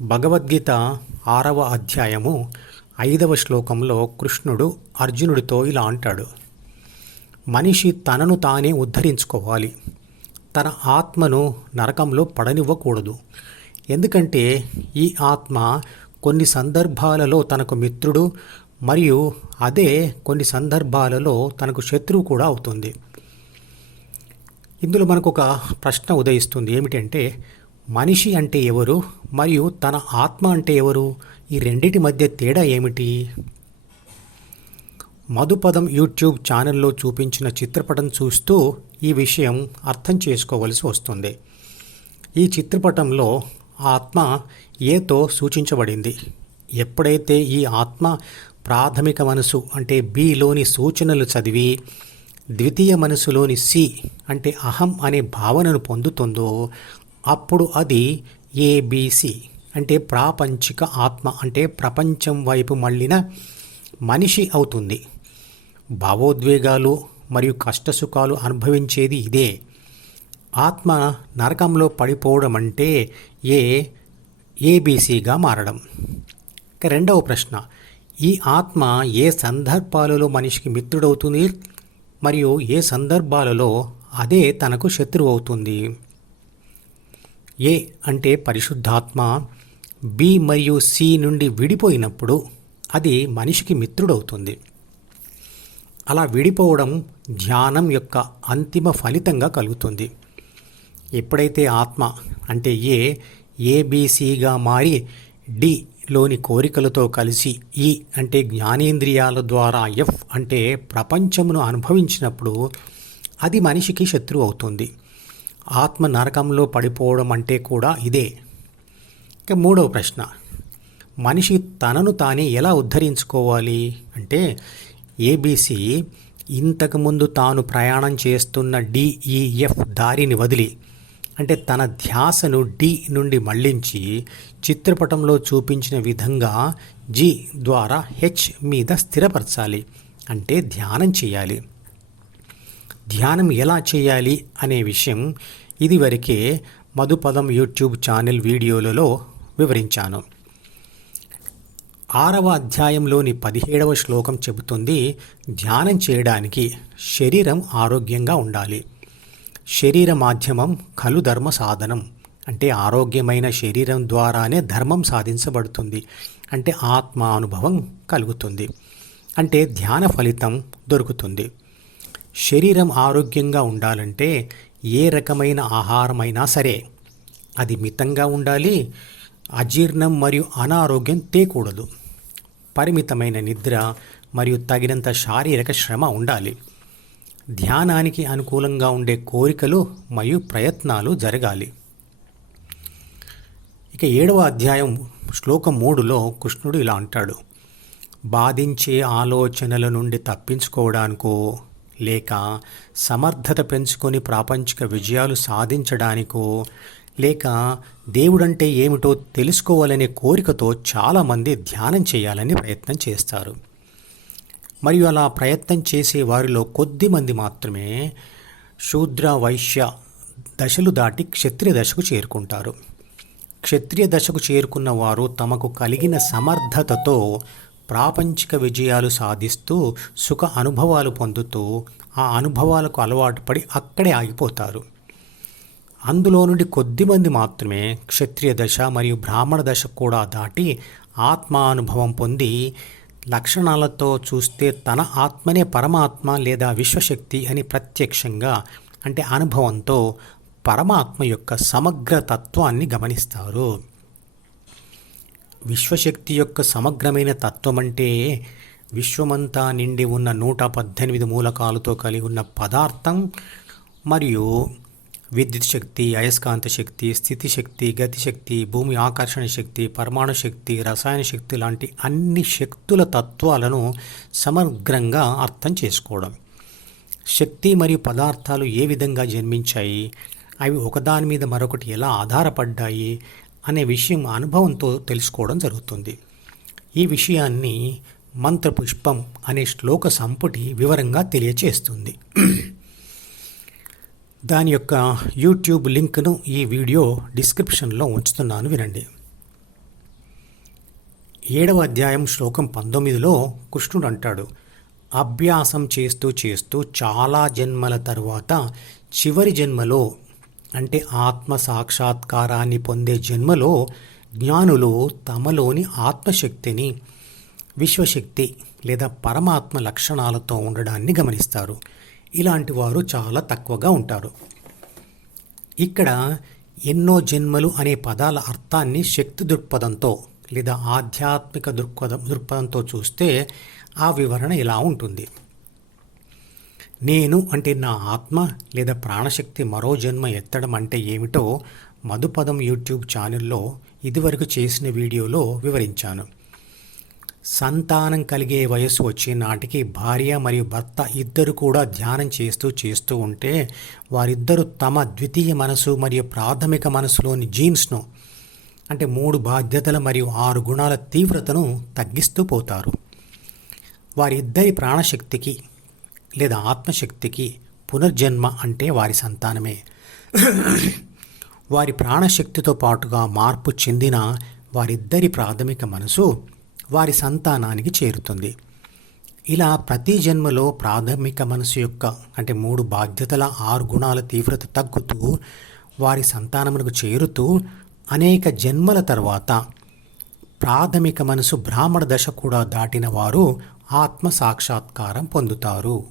భగవద్గీత ఆరవ అధ్యాయము ఐదవ శ్లోకంలో కృష్ణుడు అర్జునుడితో ఇలా అంటాడు. మనిషి తనను తానే ఉద్ధరించుకోవాలి. తన ఆత్మను నరకంలో పడనివ్వకూడదు. ఎందుకంటే ఈ ఆత్మ కొన్ని సందర్భాలలో తనకు మిత్రుడు మరియు అదే కొన్ని సందర్భాలలో తనకు శత్రువు కూడా అవుతుంది. ఇందులో మనకు ఒక ప్రశ్న ఉదయిస్తుంది. ఏమిటంటే మనిషి అంటే ఎవరు? మరియు తన ఆత్మ అంటే ఎవరు? ఈ రెండిటి మధ్య తేడా ఏమిటి? మధుపదం యూట్యూబ్ ఛానల్లో చూపించిన చిత్రపటం చూస్తూ ఈ విషయం అర్థం చేసుకోవలసి వస్తుంది. ఈ చిత్రపటంలో ఆత్మ ఏతో సూచించబడింది. ఎప్పుడైతే ఈ ఆత్మ ప్రాథమిక మనసు అంటే బిలోని సూచనలు చదివి ద్వితీయ మనసులోని సి అంటే అహం అనే భావనను పొందుతుందో అప్పుడు అది ఏబిసి అంటే ప్రాపంచిక ఆత్మ అంటే ప్రపంచం వైపు మళ్ళిన మనిషి అవుతుంది. భావోద్వేగాలు మరియు కష్టసుఖాలు అనుభవించేది ఇదే. ఆత్మ నరకంలో పడిపోవడం అంటే ఏ ఏబీసీగా మారడం. ఇక రెండవ ప్రశ్న ఈ ఆత్మ ఏ సందర్భాలలో మనిషికి మిత్రుడవుతుంది? మరియు ఏ సందర్భాలలో అదే తనకు శత్రువు అవుతుంది? ఏ అంటే పరిశుద్ధాత్మ బి మరియు సి నుండి విడిపోయినప్పుడు అది మనిషికి మిత్రుడవుతుంది. అలా విడిపోవడం ధ్యానం యొక్క అంతిమ ఫలితంగా కలుగుతుంది. ఎప్పుడైతే ఆత్మ అంటే ఏ ఏబిసిగా మారి డి లోని కోరికలతో కలిసి ఈ అంటే జ్ఞానేంద్రియాల ద్వారా ఎఫ్ అంటే ప్రపంచమును అనుభవించినప్పుడు అది మనిషికి శత్రువు అవుతుంది. ఆత్మ నరకంలో పడిపోవడం అంటే కూడా ఇదే. ఇక మూడవ ప్రశ్న మనిషి తనను తానే ఎలా ఉద్ధరించుకోవాలి? అంటే ఏబీసీ ఇంతకుముందు తాను ప్రయాణం చేస్తున్న డిఈఎఫ్ దారిని వదిలి అంటే తన ధ్యాసను డి నుండి మళ్ళించి చిత్రపటంలో చూపించిన విధంగా జి ద్వారా హెచ్ మీద స్థిరపరచాలి అంటే ధ్యానం చేయాలి. ధ్యానం ఎలా చేయాలి అనే విషయం ఇదివరకే మధుపదం యూట్యూబ్ ఛానల్ వీడియోలలో వివరించాను. ఆరవ అధ్యాయంలోని పదిహేడవ శ్లోకం చెబుతుంది ధ్యానం చేయడానికి శరీరం ఆరోగ్యంగా ఉండాలి. శరీర మాధ్యమం కలు ధర్మ సాధనం. అంటే ఆరోగ్యమైన శరీరం ద్వారానే ధర్మం సాధించబడుతుంది. అంటే ఆత్మానుభవం కలుగుతుంది. అంటే ధ్యాన ఫలితం దొరుకుతుంది. శరీరం ఆరోగ్యంగా ఉండాలంటే ఏ రకమైన ఆహారమైనా సరే. అది మితంగా ఉండాలి అజీర్ణం మరియు అనారోగ్యం తేకూడదు. పరిమితమైన నిద్ర మరియు తగినంత శారీరక శ్రమ ఉండాలి. ధ్యానానికి అనుకూలంగా ఉండే కోరికలు మరియు ప్రయత్నాలు జరగాలి. ఇక ఏడవ అధ్యాయం శ్లోకం మూడులో కృష్ణుడు ఇలా అంటాడు బాధించే ఆలోచనల నుండి తప్పించుకోవడానికో లేక సమర్థత పెంచుకొని ప్రాపంచిక విజయాలు సాధించడానికో లేక దేవుడంటే ఏమిటో తెలుసుకోవాలనే కోరికతో చాలామంది ధ్యానం చేయాలని ప్రయత్నం చేస్తారు. మరియు అలా ప్రయత్నం చేసే వారిలో కొద్ది మంది మాత్రమే శూద్ర వైశ్య దశలు దాటి క్షత్రియ దశకు చేరుకుంటారు. క్షత్రియ దశకు చేరుకున్న వారు తమకు కలిగిన సమర్థతతో ప్రాపంచిక విజయాలు సాధిస్తూ సుఖ అనుభవాలు పొందుతూ ఆ అనుభవాలకు అలవాటు పడి అక్కడే ఆగిపోతారు. అందులో నుండి కొద్దిమంది మాత్రమే క్షత్రియ దశ మరియు బ్రాహ్మణ దశ కూడా దాటి ఆత్మానుభవం పొంది లక్షణాలతో చూస్తే తన ఆత్మనే పరమాత్మ లేదా విశ్వశక్తి అని ప్రత్యక్షంగా అంటే అనుభవంతో పరమాత్మ యొక్క సమగ్ర తత్వాన్ని గమనిస్తారు. విశ్వశక్తి యొక్క సమగ్రమైన తత్వం అంటే విశ్వమంతా నిండి ఉన్న నూట పద్దెనిమిది మూలకాలతో కలిగి ఉన్న పదార్థం మరియు విద్యుత్ శక్తి అయస్కాంత శక్తి స్థితి శక్తి గతి శక్తి భూమి ఆకర్షణ శక్తి పరమాణు శక్తి రసాయన శక్తి లాంటి అన్ని శక్తుల తత్వాలను సమగ్రంగా అర్థం చేసుకోవడం. శక్తి మరియు పదార్థాలు ఏ విధంగా జన్మించాయి? అవి ఒకదాని మీద మరొకటి ఎలా ఆధారపడ్డాయి? అనే విషయం అనుభవంతో తెలుసుకోవడం జరుగుతుంది. ఈ విషయాన్ని మంత్రపుష్పం అనే శ్లోక సంపుటి వివరంగా తెలియచేస్తుంది. దాని యొక్క యూట్యూబ్ లింక్ను ఈ వీడియో డిస్క్రిప్షన్లో ఉంచుతున్నాను వినండి. ఏడవ అధ్యాయం శ్లోకం పంతొమ్మిదిలో కృష్ణుడు అంటాడు అభ్యాసం చేస్తూ చేస్తూ చాలా జన్మల తర్వాత చివరి జన్మలో అంటే ఆత్మ సాక్షాత్కారాన్ని పొందే జన్మలో జ్ఞానులు తమలోని ఆత్మశక్తిని విశ్వశక్తి లేదా పరమాత్మ లక్షణాలతో ఉండడాన్ని గమనిస్తారు. ఇలాంటి వారు చాలా తక్కువగా ఉంటారు. ఇక్కడ ఎన్నో జన్మలు అనే పదాల అర్థాన్ని శక్తి దృక్పథంతో లేదా ఆధ్యాత్మిక దృక్పథం దృక్పథంతో చూస్తే ఆ వివరణ ఇలా ఉంటుంది. నేను అంటే నా ఆత్మ లేదా ప్రాణశక్తి మరో జన్మ ఎత్తడం అంటే ఏమిటో మధుపదం యూట్యూబ్ ఛానల్లో ఇదివరకు చేసిన వీడియోలో వివరించాను. సంతానం కలిగే వయస్సు వచ్చే నాటికి భార్య మరియు భర్త ఇద్దరు కూడా ధ్యానం చేస్తూ చేస్తూ ఉంటే వారిద్దరూ తమ ద్వితీయ మనసు మరియు ప్రాథమిక మనసులోని జీన్స్ను అంటే మూడు బాధ్యతల మరియు ఆరు గుణాల తీవ్రతను తగ్గిస్తూ పోతారు. వారిద్దరి ప్రాణశక్తికి లేదా ఆత్మశక్తికి పునర్జన్మ అంటే వారి సంతానమే. వారి ప్రాణశక్తితో పాటుగా మార్పు చెందిన వారిద్దరి ప్రాథమిక మనసు వారి సంతానానికి చేరుతుంది. ఇలా ప్రతి జన్మలో ప్రాథమిక మనసు యొక్క అంటే మూడు బాధ్యతల ఆరు గుణాల తీవ్రత తగ్గుతూ వారి సంతానమునకు చేరుతూ అనేక జన్మల తర్వాత ప్రాథమిక మనసు బ్రాహ్మణ దశ కూడా దాటిన వారు ఆత్మ సాక్షాత్కారం పొందుతారు.